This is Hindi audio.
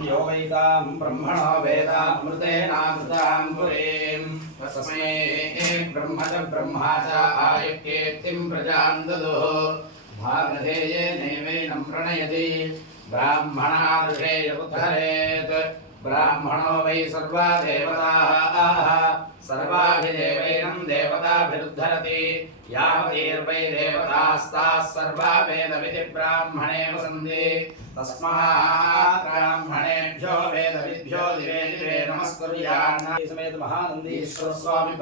योगैताम् ब्रह्मणो वेदामृतेनामृताम् पुरीम् तस्मै ब्रह्म च ब्रह्मा च प्रजाम् ददुः। भागधेये नैवैनम् प्रणयति। ब्राह्मणो वै सर्वा देवताः सर्वाभिदेवै सर्वाभिदेवैनं देवताभिरुद्धरति यावतीर्वै देवतास्ताः सर्वा वेदविधि ब्राह्मणे वसन्ति तस्मात् ब्राह्मणेभ्यो वेदविद्भ्यो दिवे दिवे नमस्कुर्यान् समेत महानन्दीश्वर स्वामी